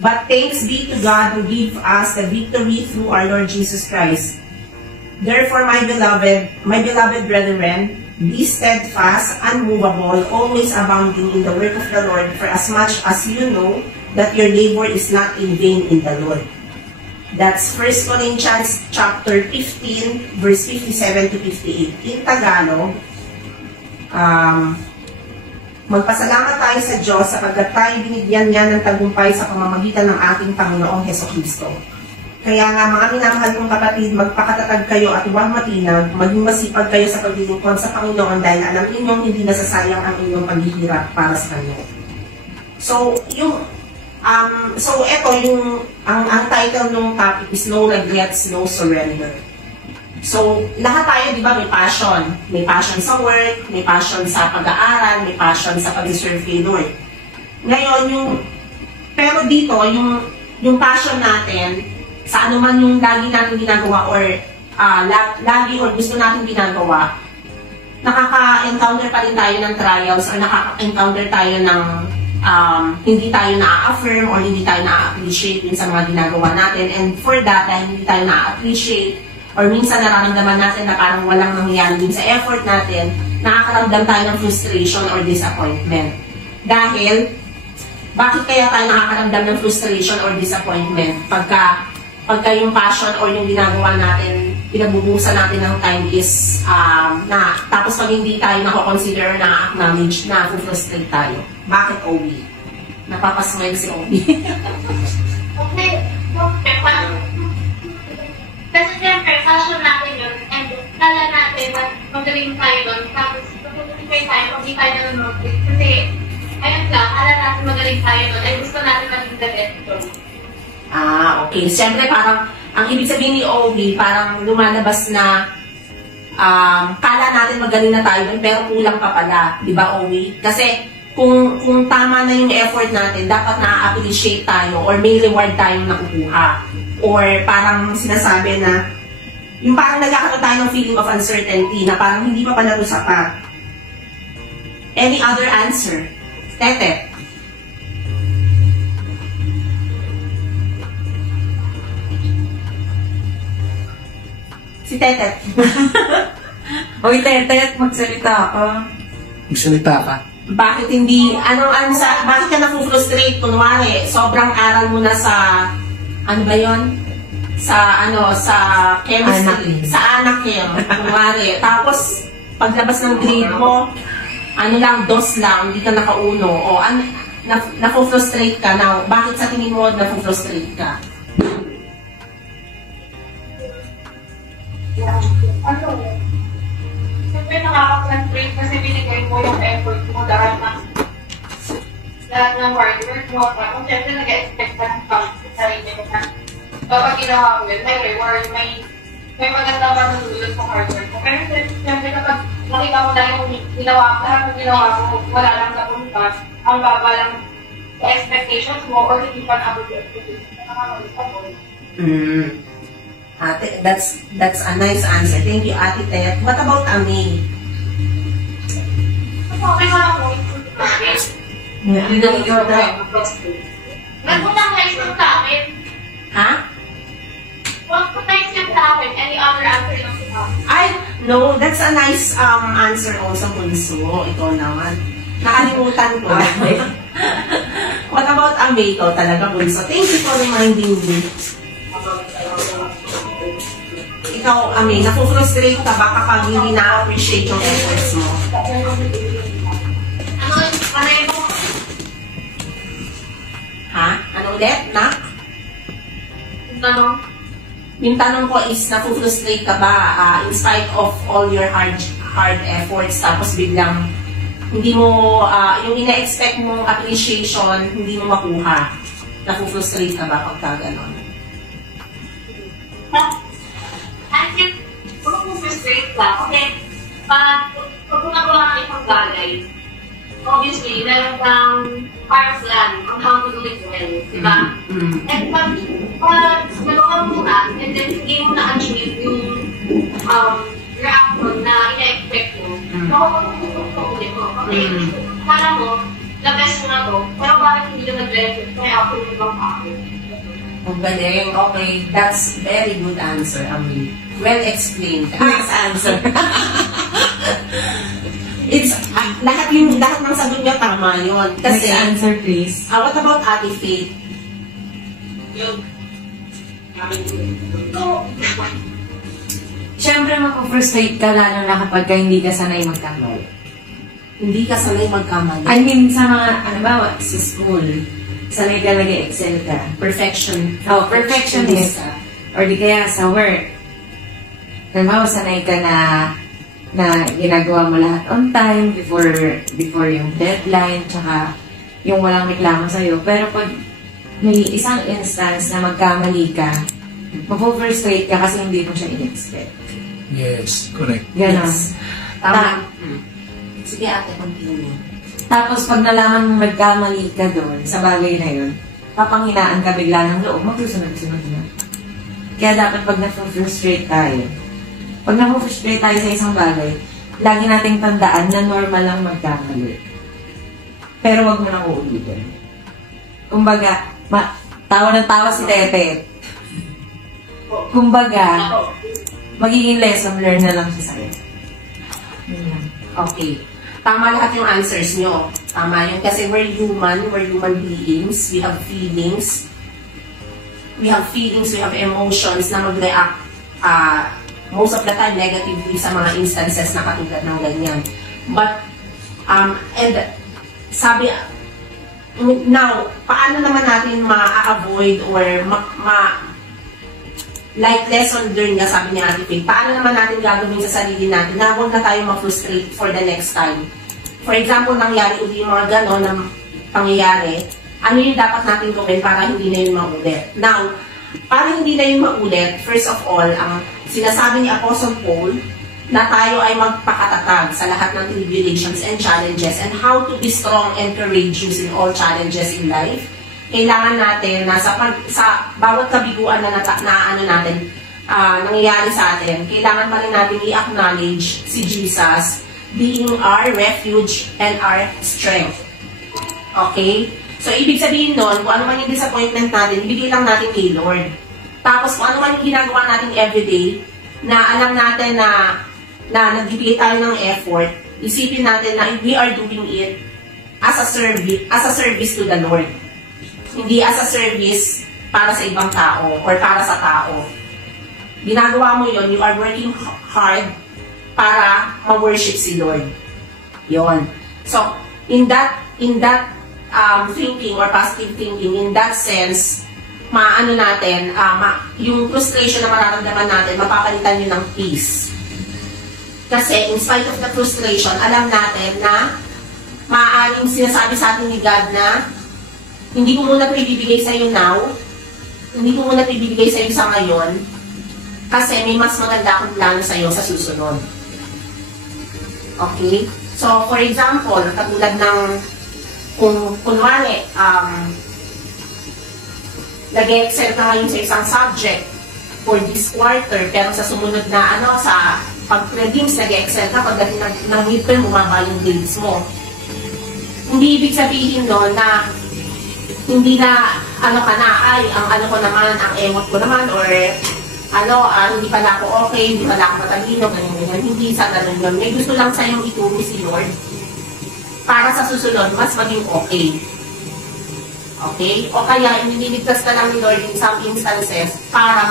But thanks be to God who gave us the victory through our Lord Jesus Christ. Therefore, my beloved brethren, be steadfast, unmovable, always abounding in the work of the Lord, for as much as you know that your labor is not in vain in the Lord. That's 1 Corinthians chapter 15, verse 57 to 58. In Tagalog, magpasalamat tayo sa Diyos sapagkat tayo binigyan niya ng tagumpay sa pamamagitan ng ating Panginoong Hesukristo. Kaya nga mga minamahal kong kapatid, magpakatatag kayo at huwag matinag, maging masipag kayo sa paglilingkod sa Panginoon dahil alam ninyong hindi nasasayang ang inyong paghihirap para sa Kanya. So, ito ang title ng topic is No Regrets, No Surrender. So, lahat tayo, di ba, may passion. May passion sa work, may passion sa pag-aaral, may passion sa pag-serve kay Lord. Ngayon, pero dito, yung passion natin, sa ano man yung lagi natin ginagawa or lagi or gusto natin ginagawa, nakaka-encounter pa rin tayo ng trials or nakaka-encounter tayo ng hindi tayo na-affirm or hindi tayo na-appreciate din sa mga ginagawa natin. And for that, dahil hindi tayo na-appreciate, or minsan nararamdaman natin na parang walang nangyayari din sa effort natin, nakakaramdam tayo ng frustration or disappointment. Dahil, bakit kaya tayo nakakaramdam ng frustration or disappointment? Pagka yung passion or yung ginagawa natin, pinabubusan natin ng time is, tapos pag hindi tayo nako-consider na acknowledge na frustrate tayo. Bakit, Obi? Napapaswell si Obi. Okay. Kasi siyempre, passion natin yun, and kala natin na magaling tayo doon, tapos pag-upipay tayo, pag di tayo nanonood. Kasi, ayun lang, kala natin magaling tayo doon, ay gusto natin maging the best doon. Okay. Siyempre, parang, ang ibig sabihin ni Obi, parang lumalabas na kala natin magaling na tayo doon, pero kulang pa pala. Di ba, Obi? Kasi, kung tama na yung effort natin, dapat na-appreciate tayo or may reward tayong nakukuha. Or parang sinasabi na, yung parang nagkakaroon tayo ng feeling of uncertainty na parang hindi pa pala ito sapat. Any other answer? Tete? Si Tete. Hoy, Tete, magsalita ka. Magsalita ka? Bakit hindi, bakit ka na-frustrate? Kunwari, sobrang aral mo na sa, ano ba yun? Sa chemistry. Anak. Sa anak yun. Kunwari. Tapos, paglabas ng grade mo, dos lang, hindi ka nakauno. O, na-frustrate ka na. Bakit sa tingin mo na-frustrate ka? Siyempre nakaka-frustrate kasi binigay mo yung effort mo lahat ng hard work mo. Tapos siyempre nag-expect ka ng sa sarili mo na kapag ginawa mo yun, may reward, may maganda ba ng dulot sa hard work mo. Pero siyempre kapag nakita mo na yung lahat ng ginawa mo, wala lang napunta, ang baba lang sa expectations mo or hindi pa na-abot yung expectations mo, nakakalusa mo. Ate, that's a nice answer. Thank you, Ate Tet. What about Ami? Okay nga ako. Nag-utang-nice yung sa akin. Ha? Nag-utang-nice yung sa akin. Any other answer yung sa akin? No, that's a nice answer also, Bunso. Ikaw naman. Nakalimutan ko. What about Ami? Ikaw talaga, Bunso. Thank you for reminding me. Ikaw, Ami, nafu-frustrate ka ba kapag hindi na-appreciate yung efforts mo? Ha? Ano ulit? Yung tanong ko is, nafu-frustrate ka ba in spite of all your hard efforts, tapos biglang hindi mo, yung ina-expect mong appreciation, hindi mo makuha. Nafu-frustrate ka ba pagka ganon? Frustrate ka. Okay, pag ginagawa ka isang bagay, obviously, meron kang power plan on how to do it well, di ba? And pag nagawa mo na, and then hindi mo na-achieve yung reaction na ina-expect mo, makukulit mo. Okay, kala mo, na best mo na to, pero bakit hindi ka nag-benefit? May approve bang ako? Ang galing. Okay. That's very good answer, Ami. Well explained. Nice answer. It's, lahat ng sagot niyo tama yun. Next Kasi, answer, please. what about Ate Faith? Yung, Siyempre, mag-frustrate ka lalo na kapag ka hindi ka sanay magkamali. Hindi ka sanay magkamali. I mean, sa mga, ano ba, sa school, sanay ka nag-excel ka. Perfection. Oh, perfectionist ka. Or di kaya sa work. Halimbawa, sanay ka na ginagawa mo lahat on time before yung deadline, tsaka yung walang reklamo sa'yo. Pero pag may isang instance na magkamali ka, mag-frustrate ka kasi hindi mo siya in-expect. Yes, correct. Ganon. Yes. Tama. Sige ate, continue. Tapos pag nalaman mo magkamali ka doon sa bagay na yun, papanghinaan ka bigla ng loob, magsusunod-sunod na. Kaya dapat pag na-frustrate tayo, pag na-frustrate tayo sa isang bagay, lagi nating tandaan na normal lang magkamali. Pero wag mo nang uulitin. Kumbaga, tawa ng tawa si Tete. Kumbaga, magiging lesson learned na lang siya sa'yo. Yun lang. Okay. Tama lahat yung answers nyo. Tama yun. Kasi we're human beings. We have feelings. We have emotions na mag-react most of the time negatively sa mga instances na katulad ng ganyan. But, and sabi, now, paano naman natin ma-avoid or like lesson learned nga, sabi niya Ate Faith, paano naman natin gagawin sa sarili natin na huwag na tayo ma-frustrate for the next time? For example, nangyari uli yung mga gano'n na pangyayari, ano yung dapat natin gawin para hindi na yun maulit? Now, para hindi na yun maulit, first of all, ang sinasabi ni Apostle Paul na tayo ay magpakatatag sa lahat ng tribulations and challenges and how to be strong and courageous in all challenges in life. Kailangan natin na sa bawat kabiguan na nangyayari sa atin, kailangan pa rin natin i-acknowledge si Jesus being our refuge and our strength. Okay? So, ibig sabihin nun, kung ano man yung disappointment natin, ibigay lang natin kay Lord. Tapos, kung ano man yung ginagawa natin everyday, na alam natin na nagbibigay tayo ng effort, isipin natin na we are doing it as a service to the Lord. Hindi as a service para sa ibang tao or para sa tao. Ginagawa mo yon, you are working hard para ma-worship si Lord. Yon. So, in that thinking or positive thinking, in that sense, maano natin, yung frustration na mararamdaman natin, mapapalitan yun ng peace. Kasi in spite of the frustration, alam natin na maaaring sinasabi sa atin ni God na hindi ko muna ito ibibigay sa iyo now, hindi ko muna ito ibibigay sa iyo sa ngayon, kasi may mas maganda akong plano sa iyo sa susunod. Okay? So, for example, katulad ng kung kunwari, nag-excel ka ngayon sa isang subject for this quarter, pero sa sumunod na sa pag-prelims, nag-excel ka, pagdating ng midterm, bumaba yung grades mo. Hindi ibig sabihin no na hindi na ang ko naman, ang emot ko naman, or hindi pala ako okay, hindi pala ako matalino, ganyan. Hindi sa ganun yun. May gusto lang sa'yong ituro si Lord para sa susunod, mas maging okay. Okay? O kaya, iniligtas ka lang ni Lord in some instances para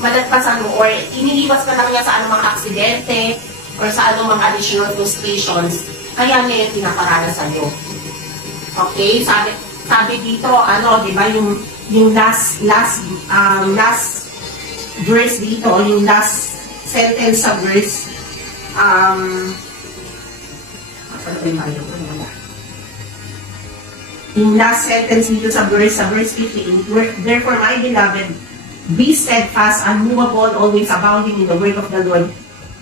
malagpasan mo or iniliwas ka lang niya sa anumang aksidente or sa anumang additional frustrations, kaya niya yung pinaparala sa'yo. Okay? Sabi dito, di ba, yung last verse dito, yung last sentence sa verse, yung last sentence dito sa verse 15, therefore, my beloved, be steadfast, unmovable, always abounding in the work of the Lord,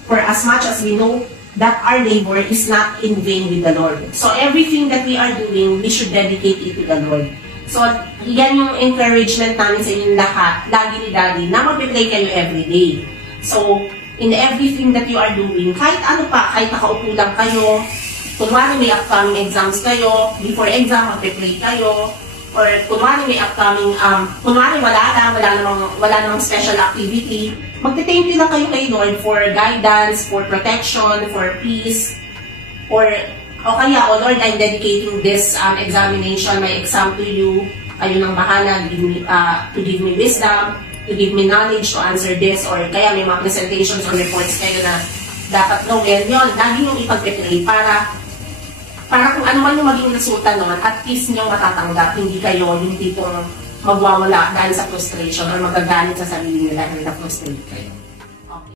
for as much as we know that our labor is not in vain with the Lord. So, everything that we are doing, we should dedicate it to the Lord. So, yan yung encouragement namin sa inyong lahat, lagi ni Daddy, na mag-play kayo everyday. So, in everything that you are doing, kahit ano pa, kahit nakaupo lang kayo, kunwari may upcoming exams kayo, before exam, mag-prepare kayo, or kunwari may upcoming, kunwari wala namang special activity, magte-thank you lang kayo kay Lord for guidance, for protection, for peace, or kaya, Lord, I'm dedicating this examination, my exam to you. Ayun ang bahala, to give me wisdom, to give me knowledge to answer this, or kaya may mga presentations or reports kayo na dapat gawin. Yun, lagi yung ipag-pray para kung ano man yung maging resulta nun, at least nyo matatanggap, hindi kayo yung tipong magwawala dahil sa frustration or magagalit sa sarili nila dahil na-frustrate kayo.